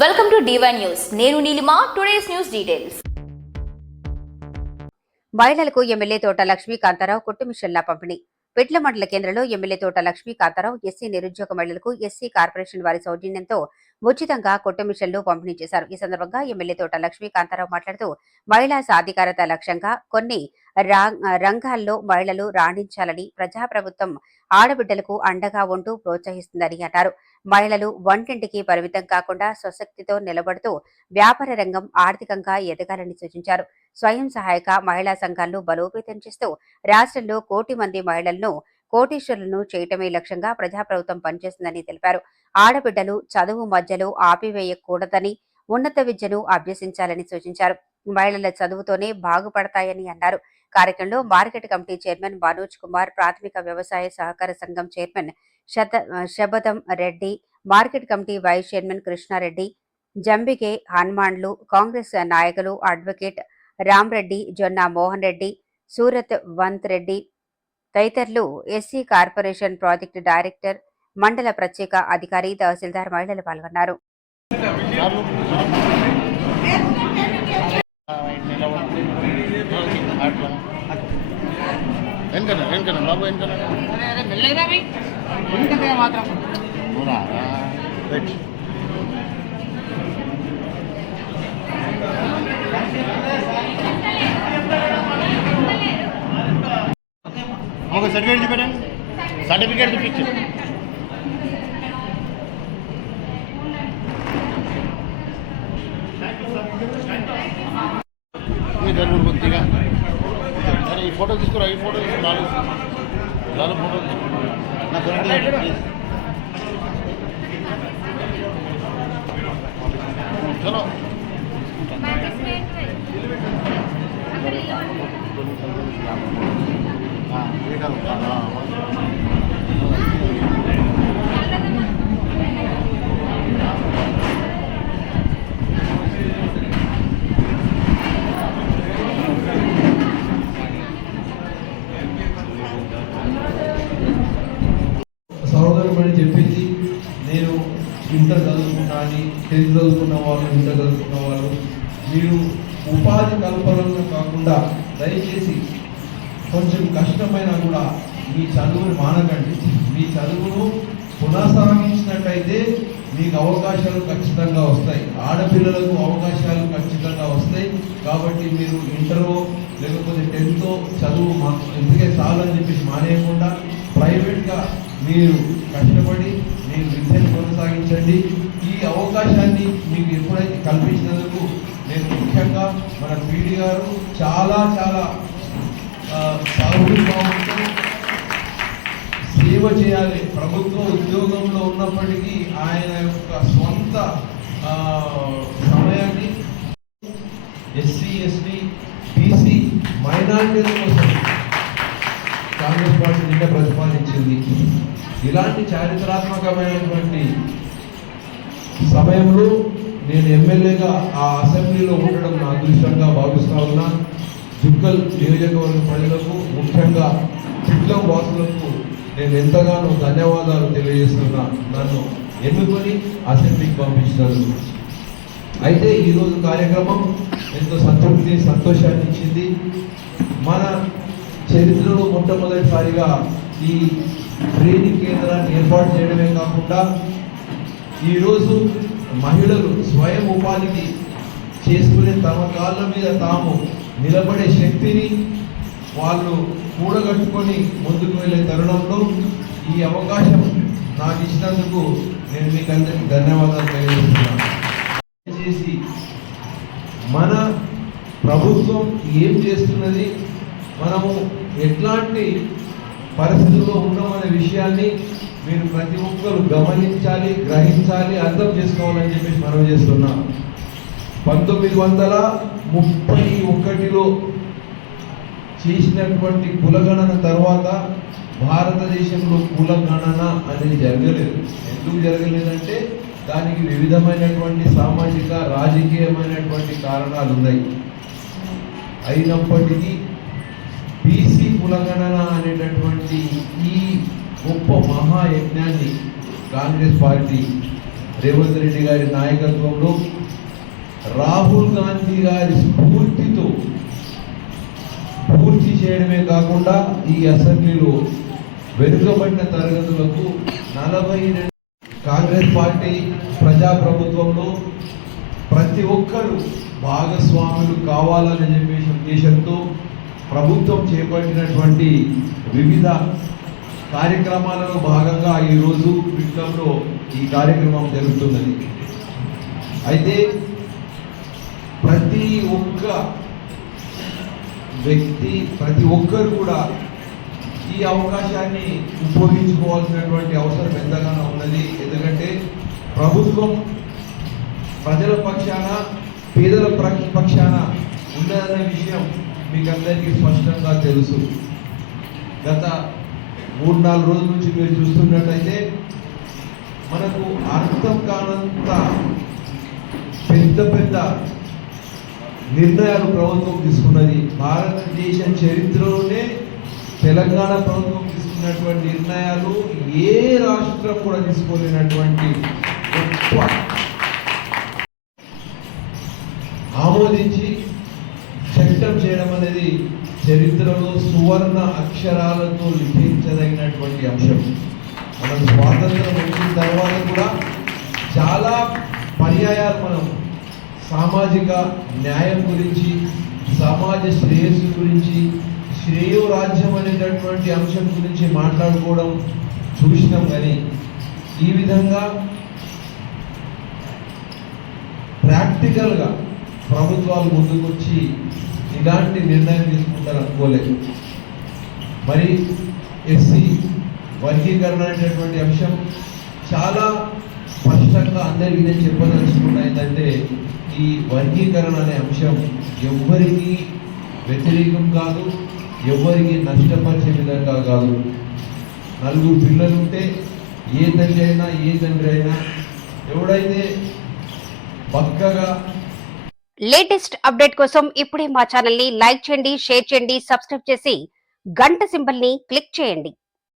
Welcome to DY news నేను Neelima today's news details మహిళలకు MLA Thota Lakshmi Kantharao కుట్టుమిషన్ల పంపిణీ. పెట్ల మండల కేంద్రంలో ఎమ్మెల్యే తోట లక్ష్మీ కాంతారావు ఎస్సీ నిరుద్యోగ మహిళలకు ఎస్సీ కార్పొరేషన్ వారి సౌజన్యంతో ఉచితంగా కొట్టుమిషన్లు పంపిణీ చేశారు. ఈ సందర్భంగా ఎమ్మెల్యే తోట లక్ష్మీ కాంతారావు మాట్లాడుతూ మహిళా సాధికారత లక్ష్యంగా కొన్ని రా- రంగాల్లో మహిళలు రాణించాలని ప్రజాప్రభుత్వం ఆడబిడ్డలకు అండగా ఉంటూ ప్రోత్సహిస్తుందని అన్నారు. మహిళలు వంటింటికి పరిమితం కాకుండా స్వశక్తితో నిలబడుతూ వ్యాపార రంగం ఆర్థికంగా ఎదగాలని సూచించారు. స్వయం సహాయక మహిళా సంఘాలను బలోపేతం చేస్తూ రాష్ట్రంలో కోటి మంది మహిళలను కోటీశ్వరులను చేయటమే లక్ష్యంగా ప్రజాప్రభుత్వం పనిచేస్తుందని తెలిపారు. ఆడబిడ్డలు చదువు మధ్యలో ఆపివేయకూడదని ఉన్నత విద్యను అభ్యసించాలని సూచించారు. మహిళల చదువుతోనే బాగుపడతాయని అన్నారు. కార్యక్రమంలో market committee chairman Manoj Kumar ప్రాథమిక వ్యవసాయ సహకార సంఘం చైర్మన్ శత శబదం Reddy market committee vice chairman Krishna Reddy Jambike Hanumanlu Congress నాయకులు అడ్వకేట్ రామ్రెడ్డి జొన్న మోహన్ రెడ్డి సూరత్ వంత్ రెడ్డి తదితరులు ఎస్సీ కార్పొరేషన్ ప్రాజెక్టు డైరెక్టర్ మండల ప్రత్యేక అధికారి తహసీల్దార్ మహిళలు పాల్గొన్నారు. బాబు సర్టిఫికేట్ చూపెట్టండి సర్టిఫికేట్ చూపించు జరుగుడు కొద్దిగా. సరే ఈ ఫోటో తీసుకురా ఈ ఫోటో తీసుకురా నాలుగు. ఫోటో నా దొరకలేదు ప్లీజ్ చలో. Thank you. చెప్పింది నేను ఇంటర్ చదువుకున్నా అని టెన్త్ చదువుకున్న వాళ్ళు ఇంటర్ చదువుకున్న వాళ్ళు మీరు ఉపాధి కల్పనలో కాకుండా దయచేసి కొంచెం కష్టమైనా కూడా మీ చదువును మానకండి. మీ చదువును పునఃసాగించినట్టయితే మీకు అవకాశాలు ఖచ్చితంగా వస్తాయి. ఆడపిల్లలకు అవకాశాలు ఖచ్చితంగా వస్తాయి. కాబట్టి మీరు ఇంటరో లేకపోతే టెన్త్ చదువు మా ఎందుకే చాలని చెప్పేసి మానేయకుండా ప్రైవేట్గా మీరు కష్టపడి మీరు విద్యను కొనసాగించండి. ఈ అవకాశాన్ని మీకు ఎప్పుడైతే కల్పించినందుకు నేను ముఖ్యంగా మన పీడి గారు చాలా చాలా ఆ, సేవ చేయాలి. ప్రభుత్వ ఉద్యోగంలో ఉన్నప్పటికీ ఆయన యొక్క సొంత సమయాన్ని ఎస్సీ ఎస్టీ బీసీ మైనార్టీల కోసం కాంగ్రెస్ పార్టీ నిన్న ప్రతిపాదించింది. ఇలాంటి చారిత్రాత్మకమైనటువంటి సమయంలో నేను ఎమ్మెల్యేగా ఆ అసెంబ్లీలో ఉండడం నా అదృష్టంగా భావిస్తా ఉన్నా. జుక్కల్ నియోజకవర్గ ప్రజలకు ముఖ్యంగా పిట్లం వాసులకు నేను ఎంతగానో ధన్యవాదాలు తెలియజేస్తున్నా. నన్ను ఎన్నుకొని అసెంబ్లీకి పంపించినారు అయితే ఈరోజు కార్యక్రమం ఎంతో సంతృప్తి సంతోషాన్ని ఇచ్చింది. మన చరిత్రలో మొట్టమొదటిసారిగా ఈ ట్రైనింగ్ కేంద్రాన్ని ఏర్పాటు చేయడమే కాకుండా ఈరోజు మహిళలు స్వయం ఉపాధికి చేసుకునే తమ కాళ్ళ మీద తాము నిలబడే శక్తిని వాళ్ళు కూడగట్టుకొని ముందుకు వెళ్ళే తరుణంలో ఈ అవకాశం నాకు ఇచ్చినందుకు నేను మీకు అందరికీ ధన్యవాదాలు తెలియజేస్తున్నాను. చేసి మన ప్రభుత్వం ఏం చేస్తున్నది మనము ఎట్లాంటి పరిస్థితుల్లో ఉన్నామనే విషయాన్ని మీరు ప్రతి ఒక్కరు గమనించాలి గ్రహించాలి అర్థం చేసుకోవాలని చెప్పేసి మనం చేస్తున్నాం. పంతొమ్మిది వందల ముప్పై ఒకటిలో చేసినటువంటి కులగణన తర్వాత భారతదేశంలో కులగణన అనేది జరగలేదు. ఎందుకు జరగలేదంటే దానికి వివిధమైనటువంటి సామాజిక రాజకీయమైనటువంటి కారణాలు ఉన్నాయి. అయినప్పటికీ బీసీ కులగణన అనేటటువంటి ఈ గొప్ప మహాయజ్ఞాన్ని కాంగ్రెస్ పార్టీ రేవంత్ రెడ్డి గారి నాయకత్వంలో రాహుల్ గాంధీ గారి స్ఫూర్తితో పూర్తి చేయడమే కాకుండా ఈ అసెంబ్లీలో వెనుకబడిన తరగతులకు నలభై రెండు కాంగ్రెస్ పార్టీ ప్రజాప్రభుత్వంలో ప్రతి ఒక్కరూ భాగస్వాములు కావాలని చెప్పేసి ఉద్దేశంతో ప్రభుత్వం చేపట్టినటువంటి వివిధ కార్యక్రమాలలో భాగంగా ఈరోజు విట్లంలో ఈ కార్యక్రమం జరుగుతున్నది. అయితే ప్రతి ఒక్క వ్యక్తి ప్రతి ఒక్కరు కూడా ఈ అవకాశాన్ని ఉపయోగించుకోవాల్సినటువంటి అవసరం ఎంతగానో ఉన్నది. ఎందుకంటే ప్రభుత్వం ప్రజల పక్షాన పేదల ప్ర- పక్షాన ఉన్నదనే విషయం మీకు అందరికీ స్పష్టంగా తెలుసు. గత మూడు నాలుగు రోజుల నుంచి మీరు చూస్తున్నట్టయితే మనకు అర్థం కానంత పెద్ద పెద్ద నిర్ణయాలు ప్రభుత్వం తీసుకున్నది. భారతదేశ చరిత్రలోనే తెలంగాణ ప్రభుత్వం తీసుకున్నటువంటి నిర్ణయాలు ఏ రాష్ట్రం కూడా తీసుకోలేనటువంటి ఆమోదించి చట్టం చేయడం అనేది చరిత్రలో సువర్ణ అక్షరాలతో లిఖించదగినటువంటి అంశం. మనం స్వాతంత్రం వచ్చిన తర్వాత కూడా చాలా పర్యాయాలు మనం సామాజిక న్యాయం గురించి సమాజ శ్రేయస్సు గురించి శ్రేయోరాజ్యం అనేటటువంటి అంశం గురించి మాట్లాడుకోవడం చూసినాం కానీ ఈ విధంగా ప్రాక్టికల్గా ప్రభుత్వాలు ముందుకొచ్చి ఇలాంటి నిర్ణయం తీసుకుంటారు అనుకోలేదు. మరి ఎస్సీ వర్గీకరణ అనేటటువంటి అంశం చాలా స్పష్టంగా అందరికీ నేను చెప్పదలుచుకున్నా ఏంటంటే ఈ వర్గీకరణ అనే అంశం ఎవ్వరికి వ్యతిరేకం కాదు ఎవరికి నష్టపరిచే విధంగా కాదు. నలుగురు పిల్లలు ఉంటే ఏ తల్లి అయినా ఏ తండ్రి అయినా ఎవడైతే పక్కగా లేటెస్ట్ అప్డేట్ కోసం ఇప్పుడే మా ఛానల్ని లైక్ చేయండి షేర్ చేయండి సబ్స్క్రైబ్ చేసి గంట సింబల్ని క్లిక్ చేయండి.